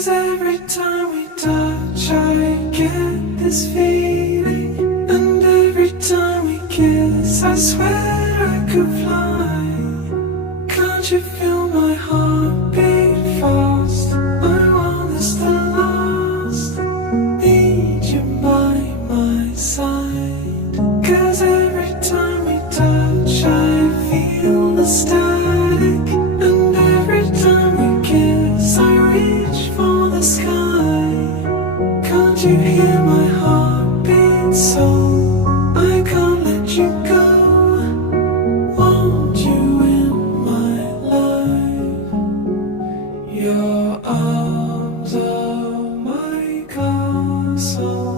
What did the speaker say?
'Cause every time we touch I get this feeling, and every time we kiss I swear I could fly. Can't you feel my heart beat fast? I want this to last. Need you by my side. 'Cause every time we touch I feel the static, and every time we kiss I reach for the sky. Can't you hear my heart beat so? I can't let you go. Want you in my life. Your arms are my castle.